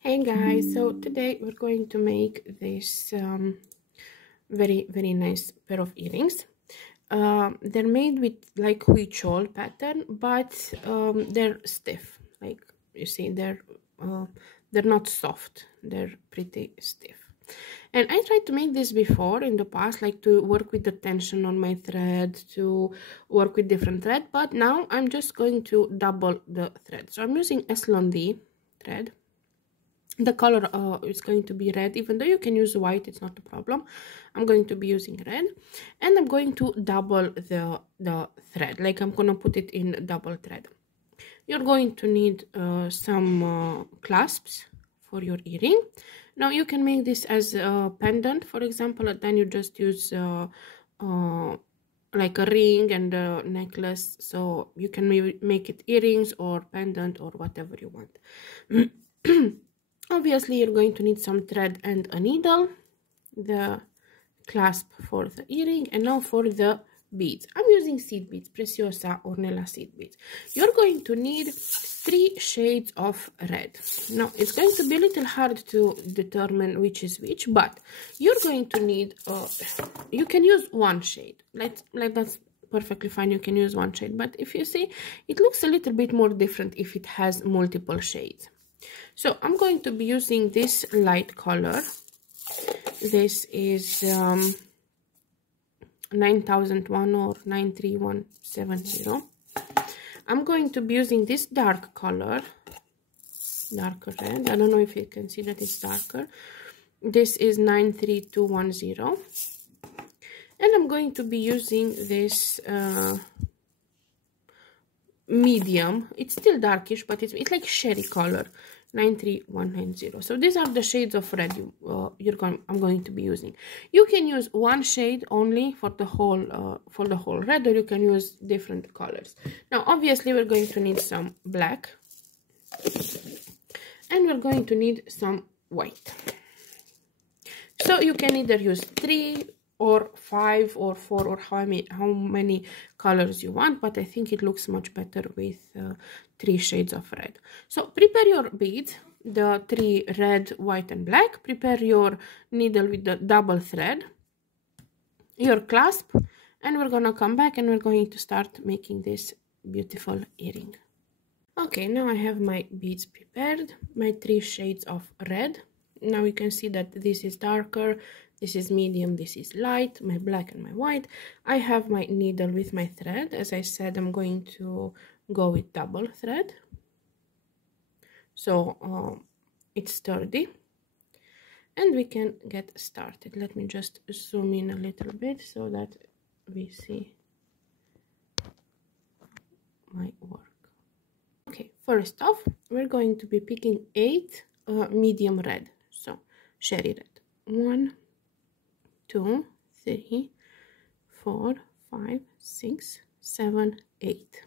Hey guys, so today we're going to make this very nice pair of earrings. They're made with like huichol pattern, but they're stiff. Like you see, they're not soft. They're pretty stiff. And I tried to make this before in the past, like to work with the tension on my thread, to work with different thread. But now I'm just going to double the thread. So I'm using S-Londi thread. The color is going to be red, even though you can use white, it's not a problem. I'm going to be using red, and I'm going to double the thread, like I'm gonna put it in double thread. You're going to need some clasps for your earring. Now you can make this as a pendant, for example, and then you just use like a ring and a necklace, so you can make it earrings or pendant or whatever you want. Obviously, you're going to need some thread and a needle, the clasp for the earring, and now for the beads. I'm using seed beads, Preciosa Ornella seed beads. You're going to need 3 shades of red. Now, it's going to be a little hard to determine which is which, but you're going to need, you can use one shade. That's perfectly fine, you can use one shade, but if you see, it looks a little bit more different if it has multiple shades. So I'm going to be using this light color. This is 9001 or 93170. I'm going to be using this dark color, darker red. I don't know if you can see that it's darker. This is 93210. And I'm going to be using this medium. It's still darkish, but it's like sherry color, 93190. So these are the shades of red I'm going to be using. You can use one shade only for the whole red, or you can use different colors. Now obviously we're going to need some black, and we're going to need some white. So you can either use 3 or 5 or 4 or how many colors you want, but I think it looks much better with 3 shades of red. So prepare your beads, the 3 red, white and black. Prepare your needle with the double thread, your clasp, and we're gonna come back and we're going to start making this beautiful earring. Okay, now I have my beads prepared, my 3 shades of red. Now you can see that this is darker, this is medium, this is light, my black and my white. I have my needle with my thread. As I said, I'm going to go with double thread, so it's sturdy, and we can get started. Let me just zoom in a little bit so that we see my work. Okay, first off, we're going to be picking 8 medium red, so sherry red. 1, 2, 3, 4, 5, 6, 7, 8.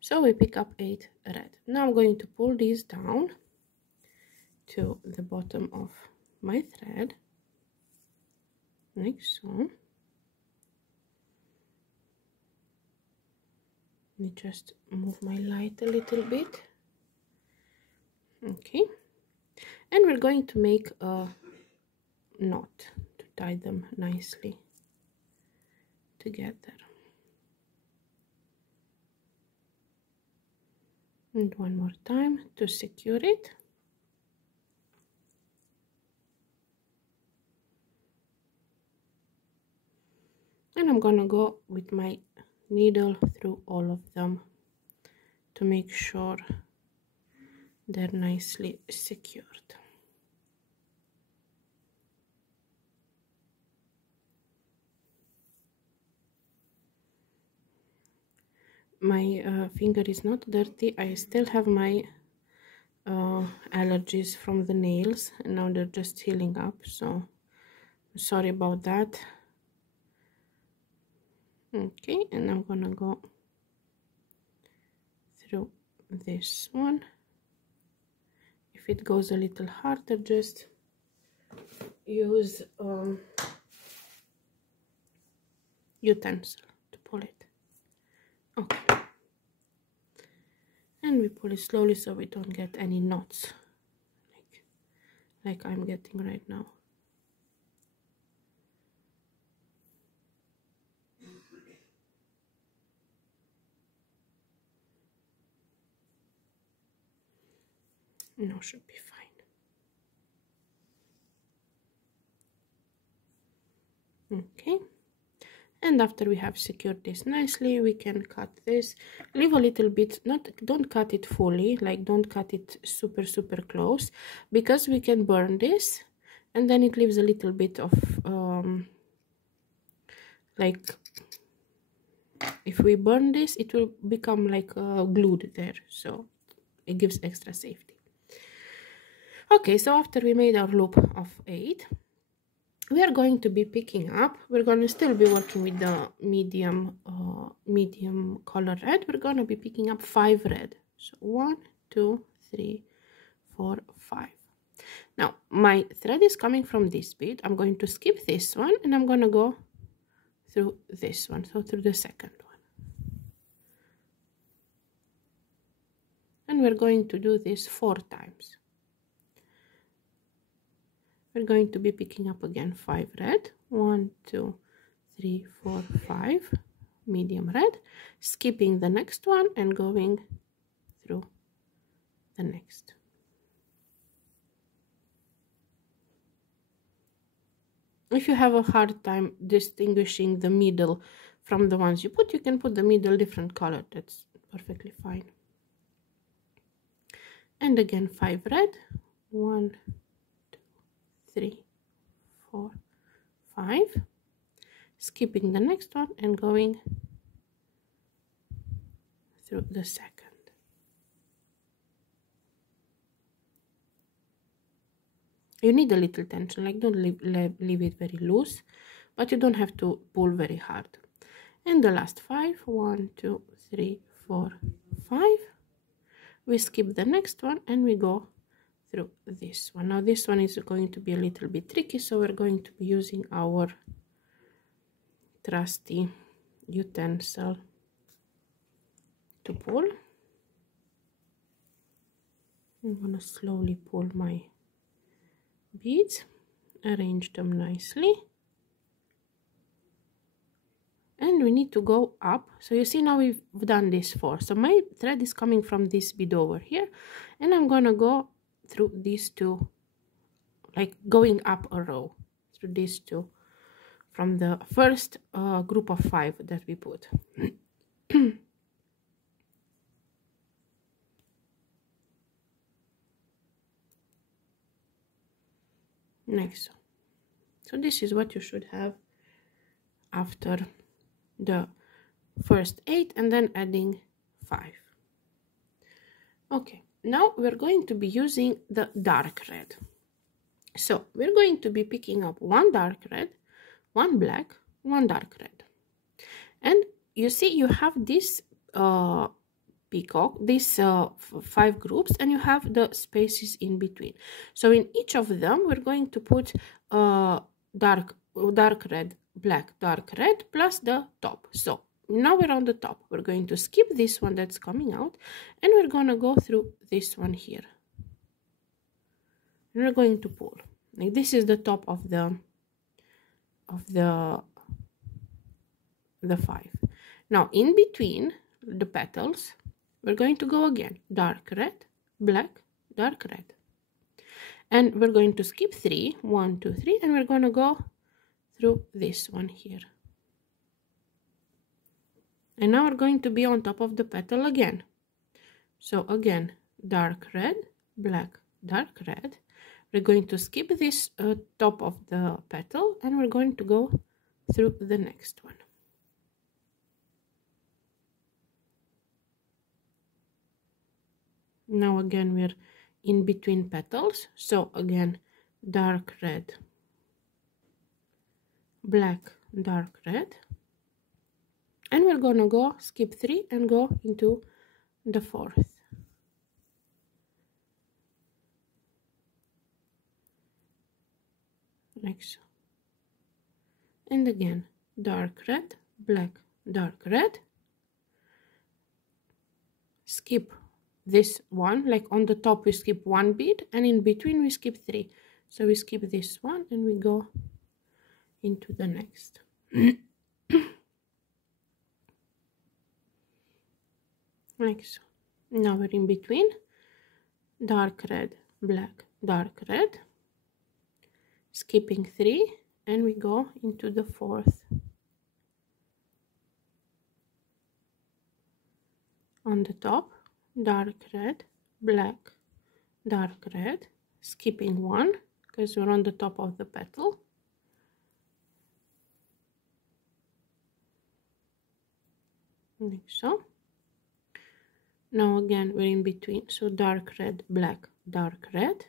So we pick up 8 red. Now I'm going to pull these down to the bottom of my thread, like so. Let me just move my light a little bit. Okay, and we're going to make a knot to tie them nicely together. And one more time to secure it. And I'm gonna go with my needle through all of them to make sure they're nicely secured. My finger is not dirty. I still have my allergies from the nails, and now they're just healing up, so sorry about that. Okay, and I'm gonna go through this one. If it goes a little harder, just use utensil to pull it. Okay, and we pull it slowly so we don't get any knots like I'm getting right now. No, should be fine. Okay. And after we have secured this nicely, we can cut this. Leave a little bit, don't cut it fully, like don't cut it super close, because we can burn this, and then it leaves a little bit of like, if we burn this, it will become like glued there, so it gives extra safety. Okay, so after we made our loop of 8, we are going to be picking up, we're going to still be working with the medium color red. We're going to be picking up 5 red. So 1, 2, 3, 4, 5. Now my thread is coming from this bead. I'm going to skip this one and I'm going to go through this one, so through the second one. And we're going to do this 4 times. We're going to be picking up again 5 red, 1, 2, 3, 4, 5, medium red, skipping the next one and going through the next. If you have a hard time distinguishing the middle from the ones you put, you can put the middle different color. That's perfectly fine. And again 5 red, 1, 2, 3, 4, 5, skipping the next one and going through the second. You need a little tension, like don't leave it very loose, but you don't have to pull very hard. And the last 5, 1, 2, 3, 4, 5, we skip the next one and we go through this one. Now this one is going to be a little bit tricky, so we're going to be using our trusty utensil to pull. I'm gonna slowly pull my beads, arrange them nicely, and we need to go up. So you see, now we've done this 4, so my thread is coming from this bead over here, and I'm gonna go through these 2, like going up a row through these 2 from the first group of 5 that we put. Next. So this is what you should have after the first 8 and then adding 5. Okay, now we're going to be using the dark red. So we're going to be picking up 1 dark red, 1 black, 1 dark red. And you see you have this peacock, these 5 groups, and you have the spaces in between. So in each of them we're going to put dark red, black, dark red, plus the top. So now we're on the top. We're going to skip this one that's coming out, and we're going to go through this one here, and we're going to pull. Like this is the top of the 5. Now in between the petals we're going to go again dark red, black, dark red, and we're going to skip 3, 1, 2, 3, and we're going to go through this one here. And now we're going to be on top of the petal again. So again dark red, black, dark red. We're going to skip this top of the petal, and we're going to go through the next one. Now again we're in between petals, so again dark red, black, dark red, and we're gonna go skip 3 and go into the 4th. Like so. And again dark red, black, dark red, skip this one, like on the top we skip 1 bead, and in between we skip 3. So we skip this one and we go into the next. Like so. Now we're in between, dark red, black, dark red, skipping 3, and we go into the 4th. On the top, dark red, black, dark red, skipping 1 because we're on the top of the petal. Like so. Now again we're in between, so dark red, black, dark red,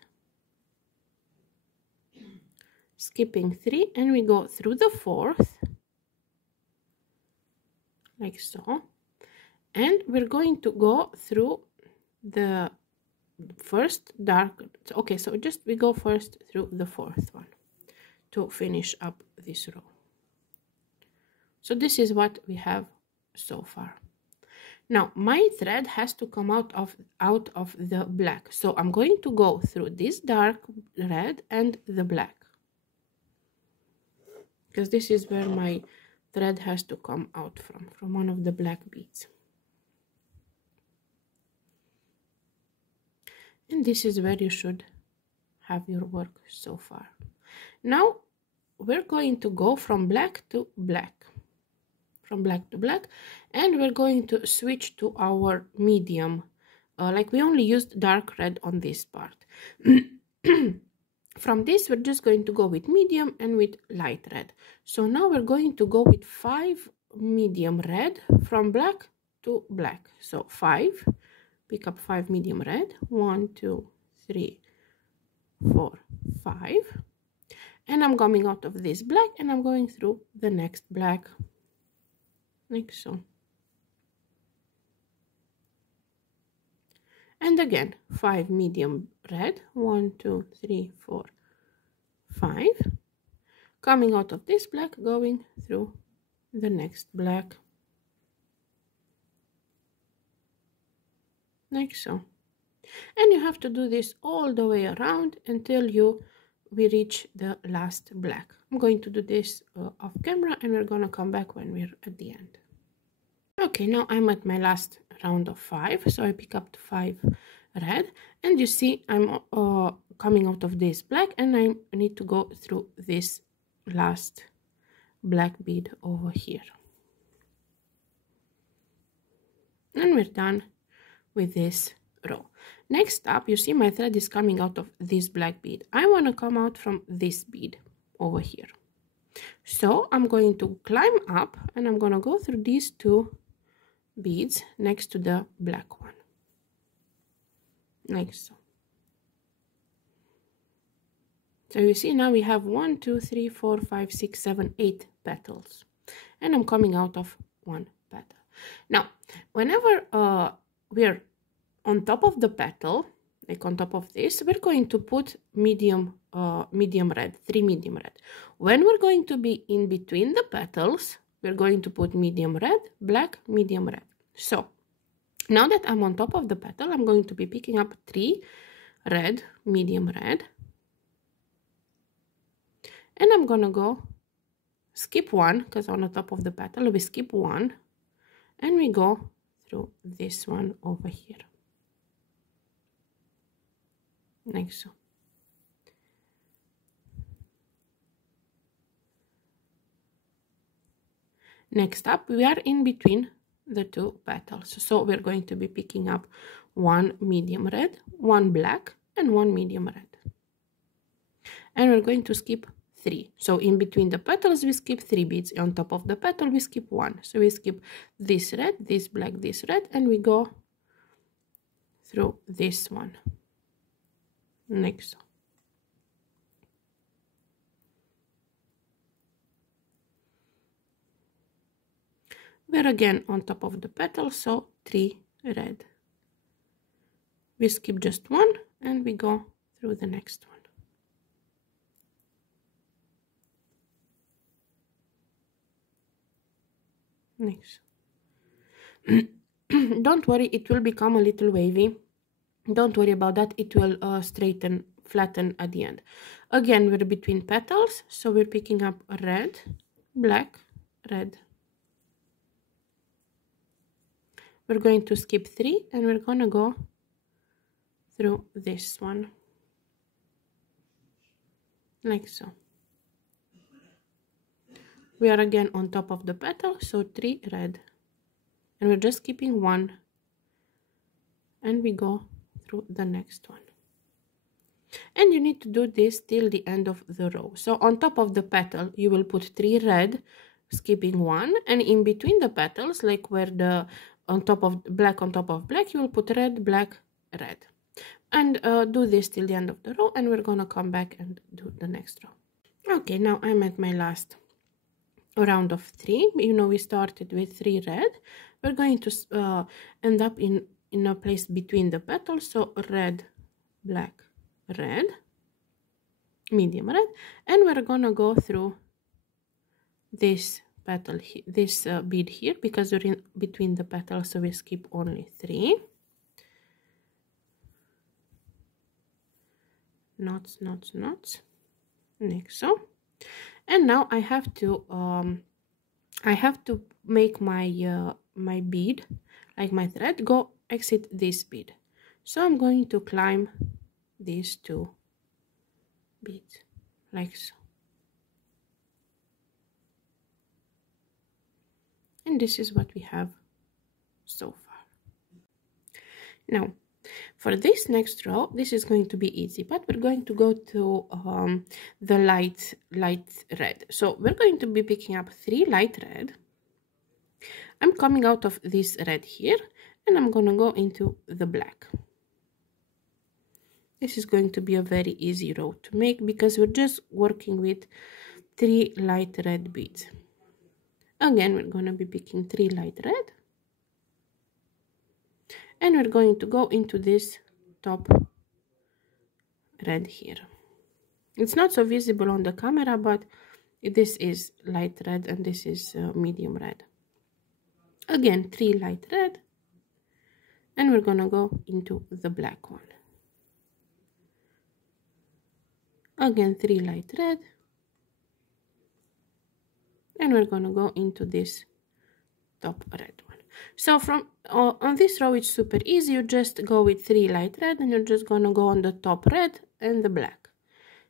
skipping 3, and we go through the 4th, like so, and we're going to go through the first dark, okay, so just we go first through the 4th one to finish up this row. So this is what we have so far. Now my thread has to come out of the black, so I'm going to go through this dark red and the black, because this is where my thread has to come out from one of the black beads. And this is where you should have your work so far. Now we're going to go from black to black, and we're going to switch to our medium, like we only used dark red on this part. From this we're just going to go with medium and with light red. So now we're going to go with 5 medium red from black to black. So 5, pick up 5 medium red, 1 2 3 4 5, and I'm coming out of this black and I'm going through the next black, like so. And again 5 medium red, 1 2 3 4 5, coming out of this black, going through the next black, like so. And you have to do this all the way around until we reach the last black. I'm going to do this off camera, and we're gonna come back when we're at the end. Okay, now I'm at my last round of 5, so I pick up the 5 red, and you see I'm coming out of this black, and I need to go through this last black bead over here, and we're done with this row. Next up, you see my thread is coming out of this black bead. I want to come out from this bead over here, so I'm going to climb up and I'm going to go through these 2 beads next to the black one, like so. So you see now we have 1 2 3 4 5 6 7 8 petals, and I'm coming out of 1 petal. Now whenever we're on top of the petal, like on top of this, we're going to put medium red, 3 medium red. When we're going to be in between the petals, we're going to put medium red, black, medium red. So now that I'm on top of the petal, I'm going to be picking up 3 red, medium red, and I'm gonna go skip 1 because on the top of the petal we skip 1, and we go through this one over here, like so. Next up, we are in between the 2 petals, so we're going to be picking up 1 medium red, 1 black, and 1 medium red, and we're going to skip 3. So in between the petals we skip 3 beads. On top of the petal we skip 1, so we skip this red, this black, this red, and we go through this one, like so. We're again on top of the petal, so 3 red. We skip just 1 and we go through the next one. Next. Don't worry, it will become a little wavy. Don't worry about that, it will straighten flatten at the end. Again, we're between petals, so we're picking up red, black, red. We're going to skip 3 and we're gonna go through this one, like so. We are again on top of the petal, so 3 red, and we're just skipping 1, and we go through the next one. And you need to do this till the end of the row. So on top of the petal you will put 3 red, skipping 1, and in between the petals, like where the on top of black, you will put red, black, red, and do this till the end of the row, and we're gonna come back and do the next row. Okay, now I'm at my last round of 3. You know, we started with 3 red. We're going to end up in a place between the petals, so red, black, red, medium red, and we're gonna go through this petal, this bead here, because we're in between the petals, so we skip only 3 knots, knots, knots, like so. And now I have to make my my bead, like my thread, go exit this bead. So I'm going to climb these 2 beads, like so. And this is what we have so far. Now, for this next row, this is going to be easy, but we're going to go to the light red. So we're going to be picking up 3 light red. I'm coming out of this red here, and I'm gonna go into the black. This is going to be a very easy row to make because we're just working with 3 light red beads. Again, we're going to be picking 3 light red, and we're going to go into this top red here. It's not so visible on the camera, but this is light red and this is medium red. Again, 3 light red, and we're going to go into the black one. Again, 3 light red, and we're going to go into this top red one. So from on this row it's super easy. You just go with 3 light red, and you're just going to go on the top red and the black.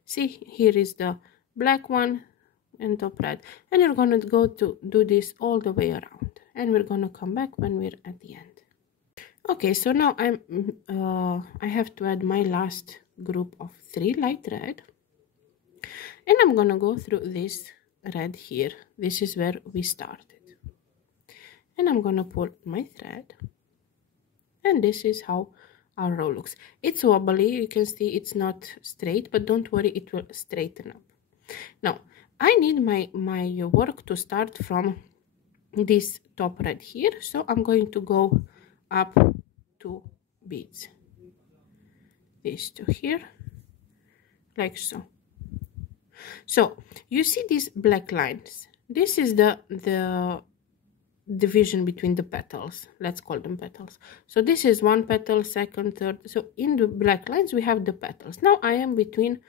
See, here is the black one and top red, and you're going to go to do this all the way around, and we're going to come back when we're at the end. Okay, so now I have to add my last group of 3 light red, and I'm going to go through this red here. This is where we started, and I'm going to pull my thread, and this is how our row looks. It's wobbly, you can see it's not straight, but don't worry, it will straighten up. Now I need my work to start from this top red here, so I'm going to go up 2 beads, these 2 here, like so. So you see these black lines, this is the division between the petals, let's call them petals. So this is 1 petal, 2nd, 3rd, so in the black lines we have the petals. Now I am between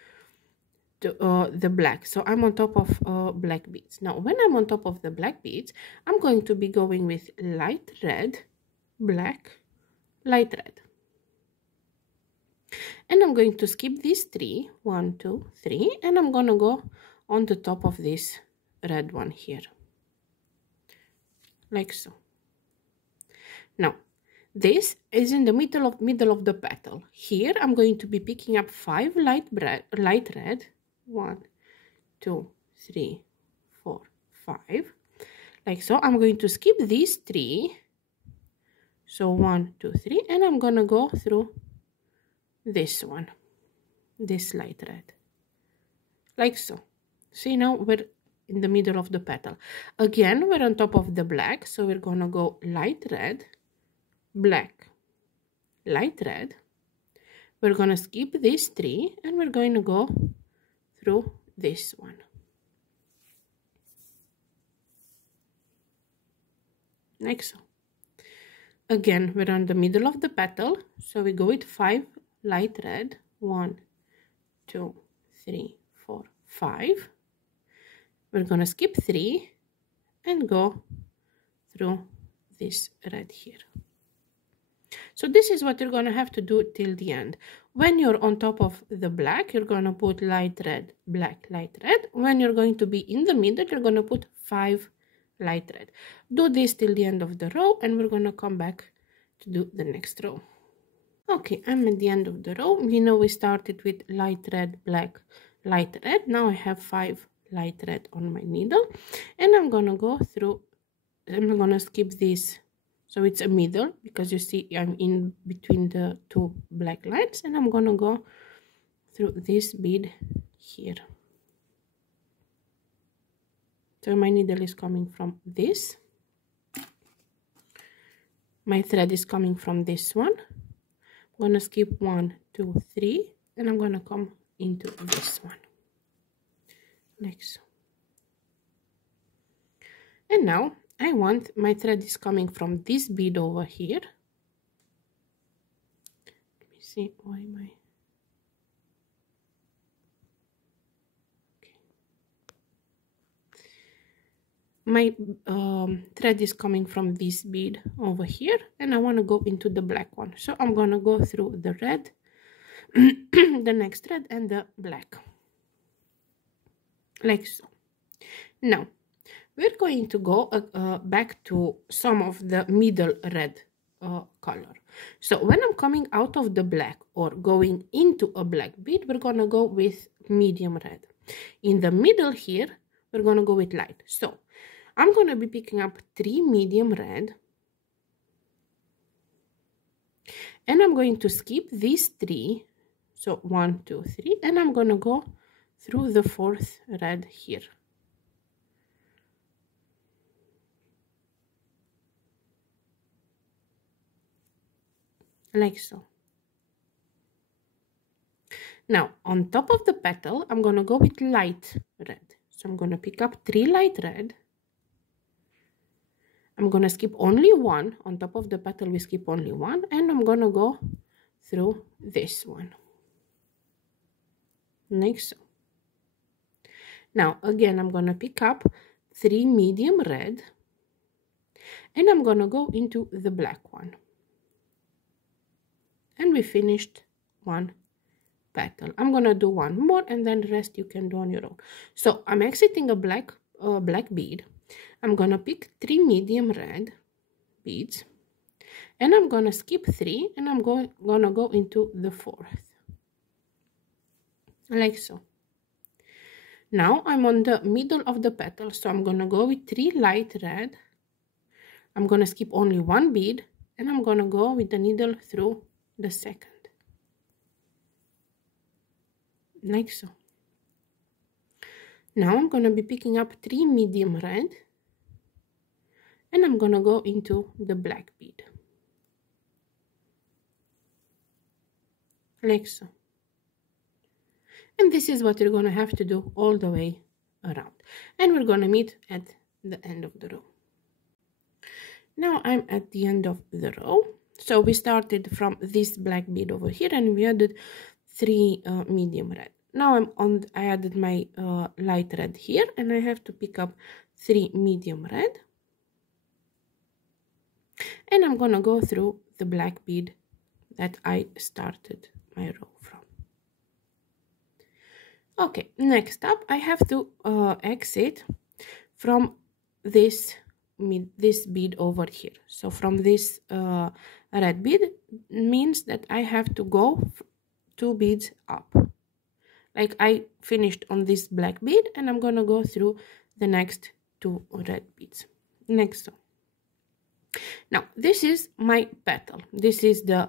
the black, so I'm on top of black beads. Now when I'm on top of the black beads, I'm going to be going with light red, black, light red, and I'm going to skip these 3, 1, 2, 3, and I'm gonna go on the top of this red one here, like so. Now this is in the middle of the petal. Here I'm going to be picking up 5 light red, 1, 2, 3, 4, 5, like so. I'm going to skip these 3, so 1, 2, 3, and I'm gonna go through this one, this light red, like so. See, now we're in the middle of the petal. Again, we're on top of the black, so we're gonna go light red, black, light red. We're gonna skip these 3, and we're going to go through this one, like so. Again, we're on the middle of the petal, so we go with 5 light red, 1, 2, 3, 4, 5. We're gonna skip 3 and go through this red here. So this is what you're gonna have to do till the end. When you're on top of the black, you're gonna put light red, black, light red. When you're going to be in the middle, you're gonna put 5 light red. Do this till the end of the row, and we're gonna come back to do the next row. Okay, I'm at the end of the row. You know, we started with light red, black, light red. Now I have 5 light red on my needle, and I'm gonna go through. I'm gonna skip this, so it's a middle, because you see I'm in between the 2 black lines, and I'm gonna go through this bead here. So my needle is coming from this, my thread is coming from this one. I'm gonna skip 1, 2, 3, and I'm gonna come into this one, like so. And now I want my thread is coming from this bead over here. Let me see, why am I? My thread is coming from this bead over here, and I want to go into the black one. So I'm going to go through the red, the next thread, and the black, like so. Now we're going to go back to some of the middle red color. So when I'm coming out of the black or going into a black bead, we're going to go with medium red. In the middle here, we're going to go with light. So I'm going to be picking up 3 medium red, and I'm going to skip these 3. So 1, 2, 3, and I'm going to go through the 4th red here. Like so. Now on top of the petal, I'm going to go with light red. So I'm going to pick up 3 light red. I'm going to skip only 1. On top of the petal, we skip only 1, and I'm going to go through this one, like so. Now again, I'm going to pick up 3 medium red, and I'm going to go into the black one. And we finished 1 petal. I'm going to do 1 more, and then the rest you can do on your own. So I'm exiting a black bead. I'm going to pick 3 medium red beads, and I'm going to skip 3, and I'm going to go into the 4th, like so. Now I'm on the middle of the petal, so I'm going to go with 3 light red. I'm going to skip only 1 bead, and I'm going to go with the needle through the 2nd, like so. Now I'm going to be picking up 3 medium red, and I'm going to go into the black bead, like so. And this is what you're going to have to do all the way around. And we're going to meet at the end of the row. Now I'm at the end of the row. So we started from this black bead over here, and we added 3 medium red. Now I added my light red here, and I have to pick up 3 medium red, and I'm gonna go through the black bead that I started my row from. Okay, next up I have to exit from this bead over here. So from this red bead means that I have to go 2 beads up. Like I finished on this black bead, and I'm gonna go through the next 2 red beads, like so. Now this is my petal. This is the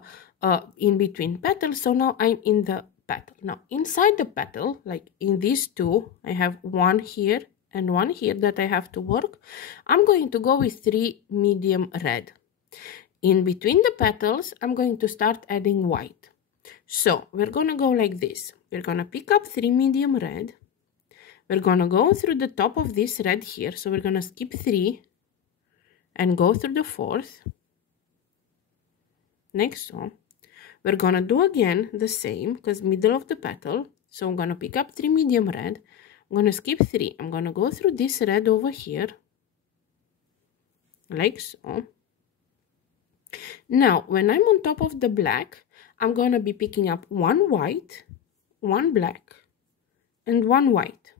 in between petal. So now I'm in the petal. Now inside the petal, like in these 2, I have 1 here and 1 here that I have to work. I'm going to go with 3 medium red. In between the petals, I'm going to start adding white. So we're gonna go like this. We're gonna pick up 3 medium red. We're gonna go through the top of this red here. So we're gonna skip 3 and go through the 4th, like so. We're gonna do again the same, because middle of the petal, So I'm gonna pick up 3 medium red. I'm gonna skip 3. I'm gonna go through this red over here, like so. Now, when I'm on top of the black, I'm gonna be picking up 1 white, 1 black, and 1 white.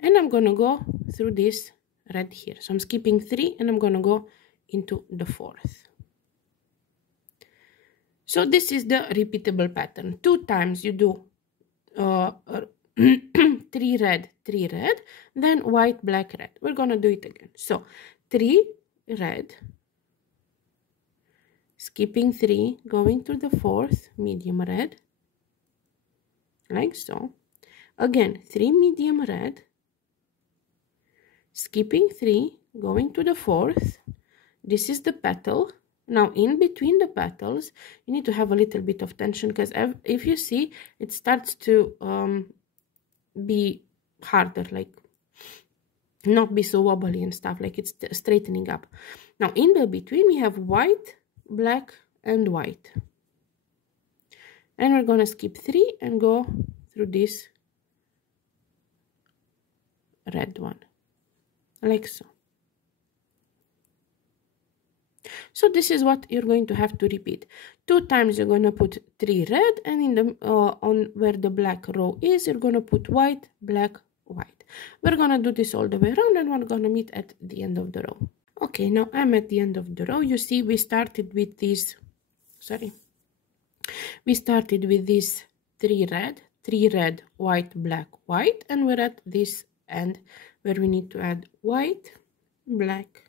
And I'm gonna go through this red here. So I'm skipping 3 and I'm gonna go into the 4th. So this is the repeatable pattern. 2 times you do 3 red, 3 red, then white, black, red. We're gonna do it again. So 3 red, skipping 3, going to the 4th, medium red, like so. Again, 3 medium red, skipping 3, going to the 4th. This is the petal. Now, in between the petals, you need to have a little bit of tension, because if you see, it starts to be harder, like not be so wobbly and stuff, like it's straightening up. Now, in the between, we have white, black, and white. And we're going to skip 3 and go through this red one, like so. So this is what you're going to have to repeat. 2 times you're going to put 3 red, and in the on where the black row is, you're going to put white, black, white. We're going to do this all the way around, and we're going to meet at the end of the row. Okay, now I'm at the end of the row. You see, we started with these, we started with this 3 red, white, black, white, and we're at this end where we need to add white, black,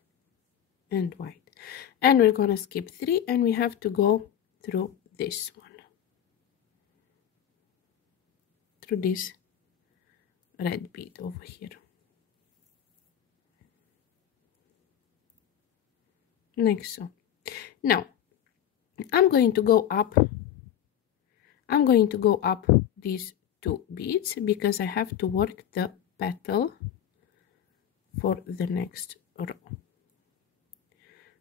and white. And we're gonna skip 3 and we have to go through this one, through this red bead over here, like so. Now I'm going to go up these 2 beads because I have to work the petal for the next row.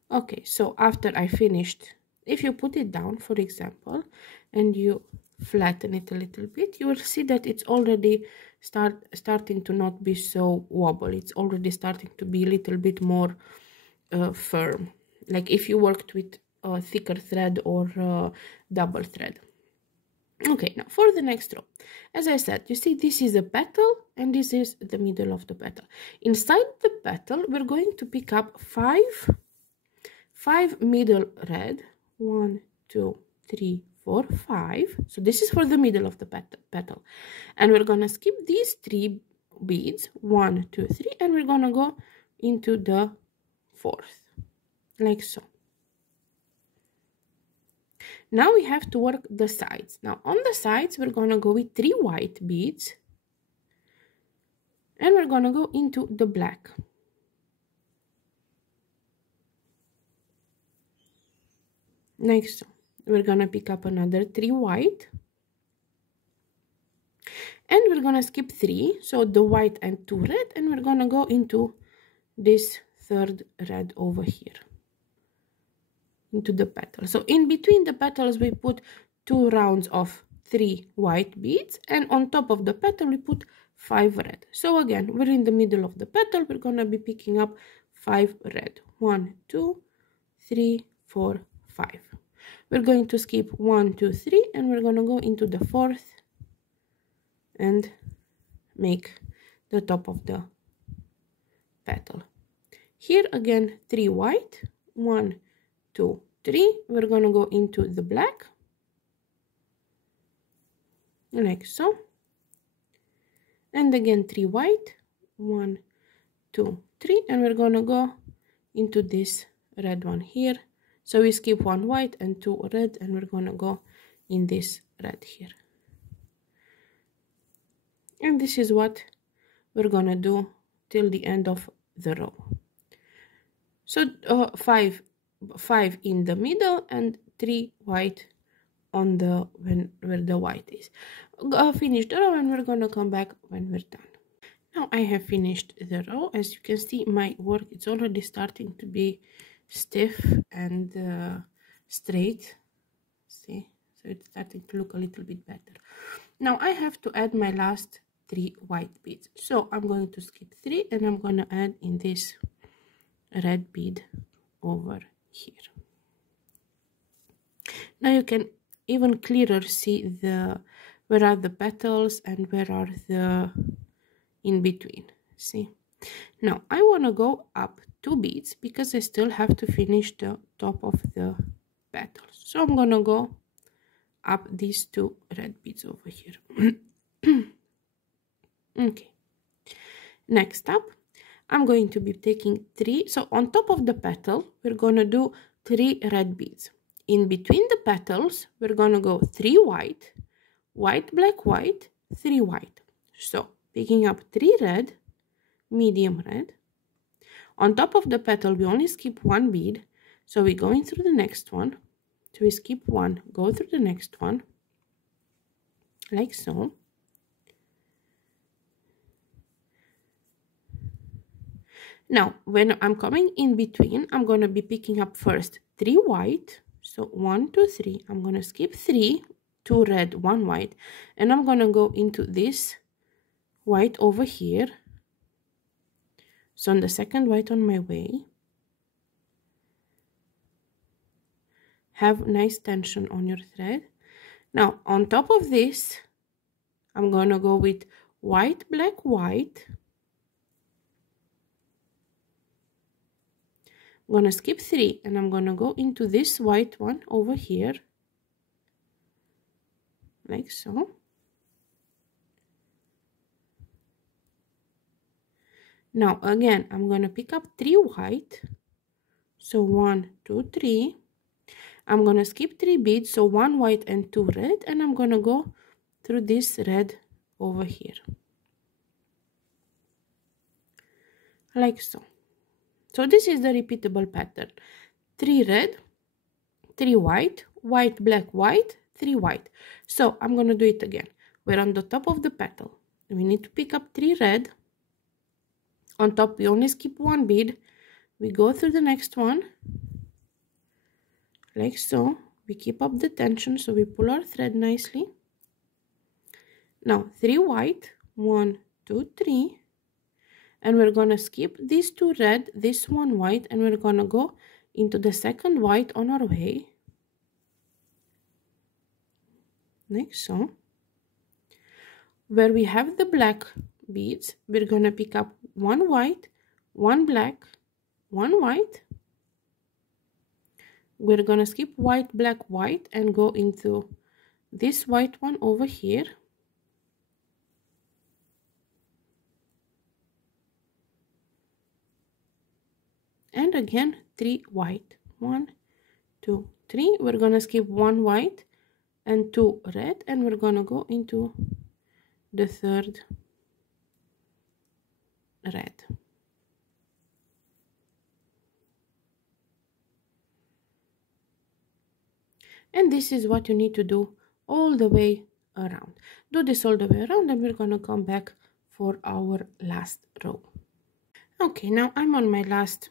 Okay, so after I finished, if you put it down, for example, and you flatten it a little bit, you will see that it's already starting to not be so wobbly. It's already starting to be a little bit more firm, like if you worked with a thicker thread or double thread. Okay, now for the next row, as I said, you see this is a petal and this is the middle of the petal. Inside the petal, we're going to pick up 5 middle red, 1, 2, 3, 4, 5. So this is for the middle of the petal. And we're going to skip these 3 beads, 1, 2, 3, and we're going to go into the 4th, like so. Now we have to work the sides. Now on the sides, we're going to go with 3 white beads, and we're going to go into the black. Like so. We're gonna pick up another 3 white, and we're gonna skip 3, so the white and 2 red, and we're gonna go into this 3rd red over here, into the petal. So in between the petals we put 2 rounds of 3 white beads, and on top of the petal we put 5 red. So again, we're in the middle of the petal, we're gonna be picking up 5 red, 1, 2, 3, 4, 5. We're going to skip 1, 2, 3, and we're going to go into the 4th and make the top of the petal. Here again 3 white, 1, 2, 3. We're going to go into the black, like so, and again 3 white, 1, 2, 3, and we're going to go into this red one here. So we skip 1 white and 2 red, and we're gonna go in this red here. And this is what we're gonna do till the end of the row. So 5 in the middle and 3 white on the where the white is. Finish the row, and we're gonna come back when we're done. Now I have finished the row. As you can see, my work is already starting to be stiff and straight. See, so it's starting to look a little bit better. Now I have to add my last 3 white beads. So I'm going to skip 3 and I'm going to add in this red bead over here. Now you can even clearer see where are the petals and where are the in between. See? Now I want to go up 2 beads because I still have to finish the top of the petals. So I'm going to go up these 2 red beads over here. Okay. Next up, I'm going to be taking 3. So on top of the petal, we're going to do 3 red beads. In between the petals, we're going to go 3 white, white, black, white, 3 white. So picking up 3 red, medium red. On top of the petal, we only skip 1 bead. So we're going through the next one. So we skip 1, go through the next one, like so. Now, when I'm coming in between, I'm going to be picking up first 3 white. So 1, 2, 3. I'm going to skip 3, 2 red, 1 white. And I'm going to go into this white over here. So on the second white on my way. Have nice tension on your thread. Now, on top of this, I'm going to go with white, black, white. I'm going to skip 3 and I'm going to go into this white one over here, like so. Now again, I'm going to pick up 3 white. So 1, 2, 3. I'm going to skip 3 beads, so 1 white and 2 red, and I'm going to go through this red over here, like so. So this is the repeatable pattern. 3 red, 3 white, white, black, white, 3 white. So I'm going to do it again. We're on the top of the petal. We need to pick up 3 red. On top, we only skip 1 bead. We go through the next one, like so. We keep up the tension, so we pull our thread nicely. Now 3 white, 1, 2, 3. And we're going to skip these 2 red, this 1 white, and we're going to go into the second white on our way, like so. Where we have the black beads, we're going to pick up 1 white, 1 black, 1 white. We're going to skip white, black, white, and go into this white one over here. And again 3 white, 1, 2, 3. We're gonna skip 1 white and 2 red, and we're gonna go into the third red. And this is what you need to do all the way around. Do this all the way around, and we're gonna come back for our last row. Okay, now I'm on my last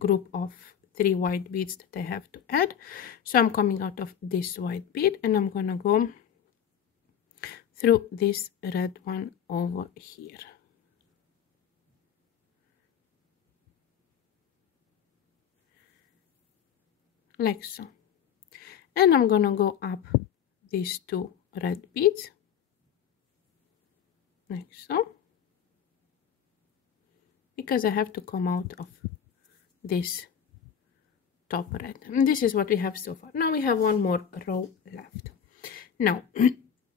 group of 3 white beads that I have to add. So I'm coming out of this white bead and I'm gonna go through this red one over here, like so. And I'm gonna go up these 2 red beads, like so, because I have to come out of this top red. And this is what we have so far. Now we have 1 more row left. Now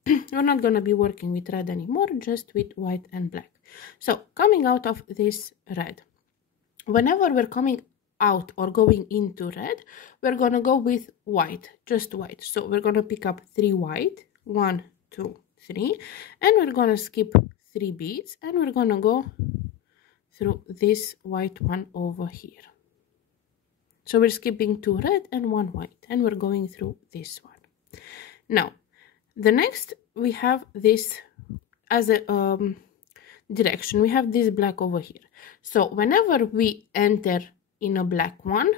we're not going to be working with red anymore, just with white and black. So coming out of this red, whenever we're coming out or going into red, we're going to go with white, just white. So we're going to pick up 3 white, 1, 2, 3, and we're going to skip 3 beads, and we're going to go through this white one over here. So we're skipping 2 red and 1 white, and we're going through this one. Now the next, we have this as a direction. We have this black over here. So whenever we enter in a black one,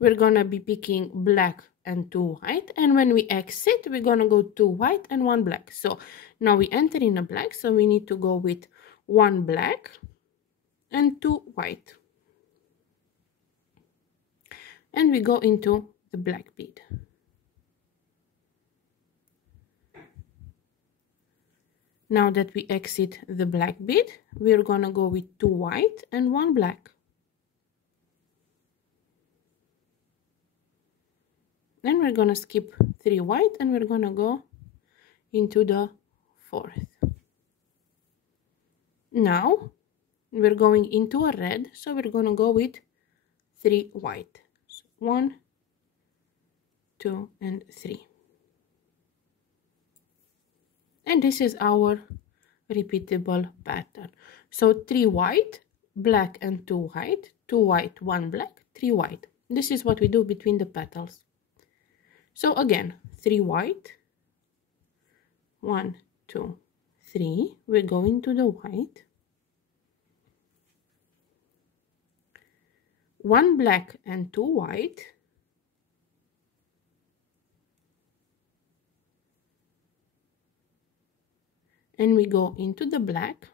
we're gonna be picking black and 2 white, and when we exit we're gonna go 2 white and 1 black. So now we enter in a black, so we need to go with 1 black and 2 white, and we go into the black bead. Now that we exit the black bead, we're gonna go with 2 white and 1 black. Then we're gonna skip 3 white and we're gonna go into the 4th. Now we're going into a red, so we're gonna go with 3 white. So 1, 2, and 3. And this is our repeatable pattern. So 3 white, black and 2 white, 2 white, 1 black, 3 white. This is what we do between the petals. So again, 3 white, 1, 2, 3, we go into the white, 1 black and 2 white, and we go into the black,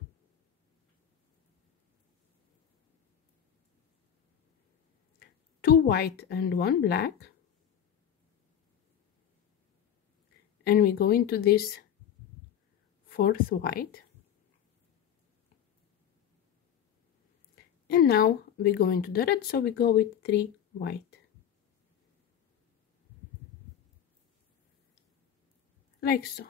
2 white and 1 black, and we go into this 4th white, and now we go into the red, so we go with 3 white, like so.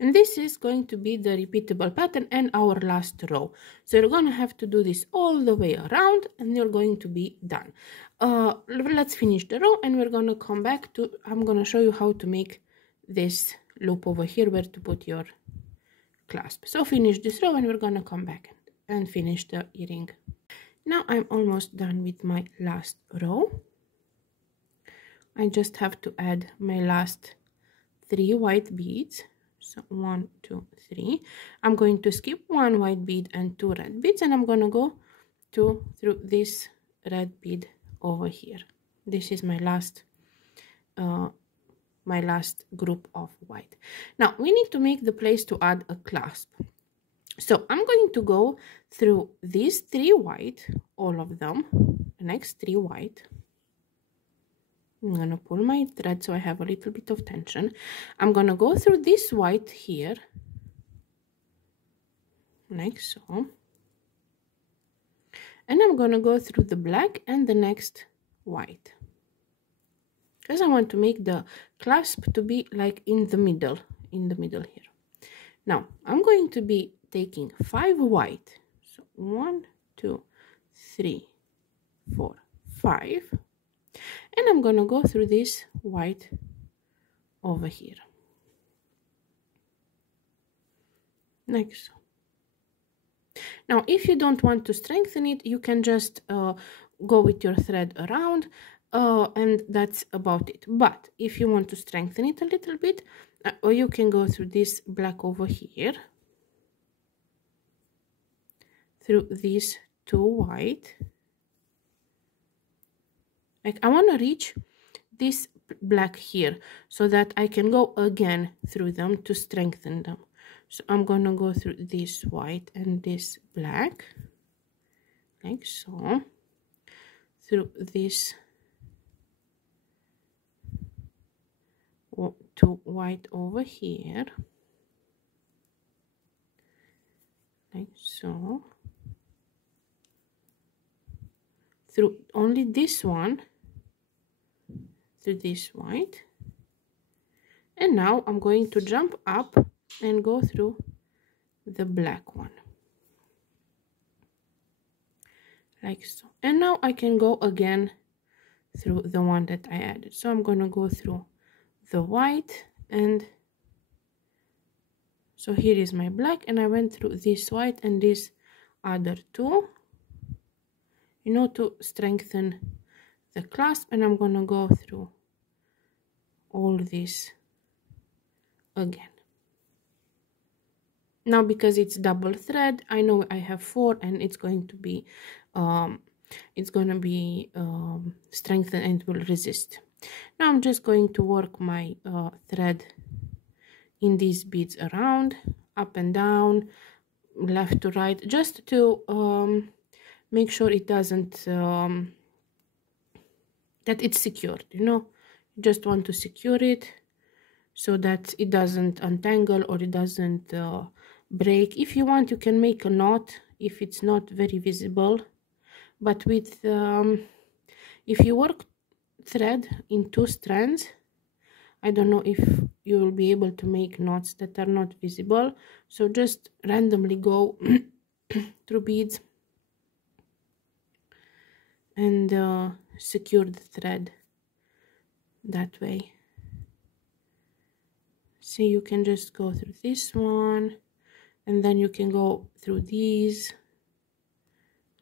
And this is going to be the repeatable pattern and our last row. So you're going to have to do this all the way around and you're going to be done. Let's finish the row and we're going to come back to, I'm going to show you how to make this loop over here where to put your clasp. So finish this row and we're going to come back and finish the earring. Now I'm almost done with my last row. I just have to add my last 3 white beads. So 1, 2, 3. I'm going to skip 1 white bead and 2 red beads, and I'm going to go through this red bead over here. This is my last group of white. Now we need to make the place to add a clasp. So I'm going to go through these 3 white, all of them, the next 3 white. I'm going to pull my thread so I have a little bit of tension. I'm going to go through this white here, like so. And I'm going to go through the black and the next white. Because I want to make the clasp to be like in the middle here. Now, I'm going to be taking 5 white. So 1, 2, 3, 4, 5. And I'm going to go through this white over here, like so. Now if you don't want to strengthen it, you can just go with your thread around and that's about it. But if you want to strengthen it a little bit, or you can go through this black over here, through these 2 white. Like I want to reach this black here so that I can go again through them to strengthen them. So I'm going to go through this white and this black, like so, through this 2 white over here, like so, through only this one, through this white, and now I'm going to jump up and go through the black one, like so. And now I can go again through the one that I added. So I'm going to go through the white, and so here is my black, and I went through this white and this other 2, you know, to strengthen the clasp, and I'm going to go through all this again. Now because it's double thread, I know I have 4 and it's going to be strengthened and it will resist. Now I'm just going to work my thread in these beads around, up and down, left to right, just to make sure it doesn't that it's secured, you know. You just want to secure it so that it doesn't untangle or it doesn't break. If you want, you can make a knot if it's not very visible, but with if you work thread in 2 strands, I don't know if you will be able to make knots that are not visible. So just randomly go through beads and secure the thread that way. See, you can just go through this one, and then you can go through these,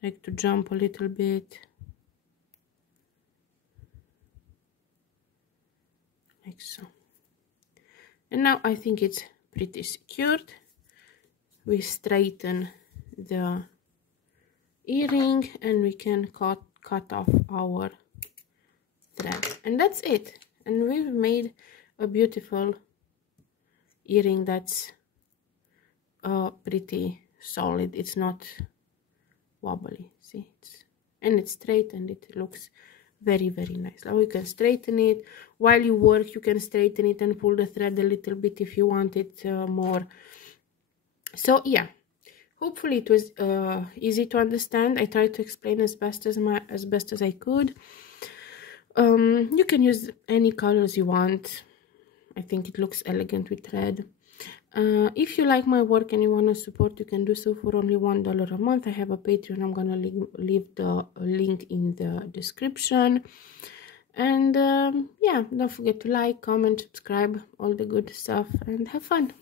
like to jump a little bit, like so. And now I think it's pretty secured. We straighten the earring and we can cut off our thread, and that's it. And we've made a beautiful earring that's pretty solid. It's not wobbly. See, it's straight and it looks very, very nice. Now you can straighten it while you work. You can straighten it and pull the thread a little bit if you want it more. So yeah, hopefully it was easy to understand. I tried to explain as best as I could. You can use any colors you want. I think it looks elegant with red. If you like my work and you want to support, you can do so for only $1 a month. I have a Patreon. I'm gonna leave the link in the description. And yeah, don't forget to like, comment, subscribe, all the good stuff, and have fun.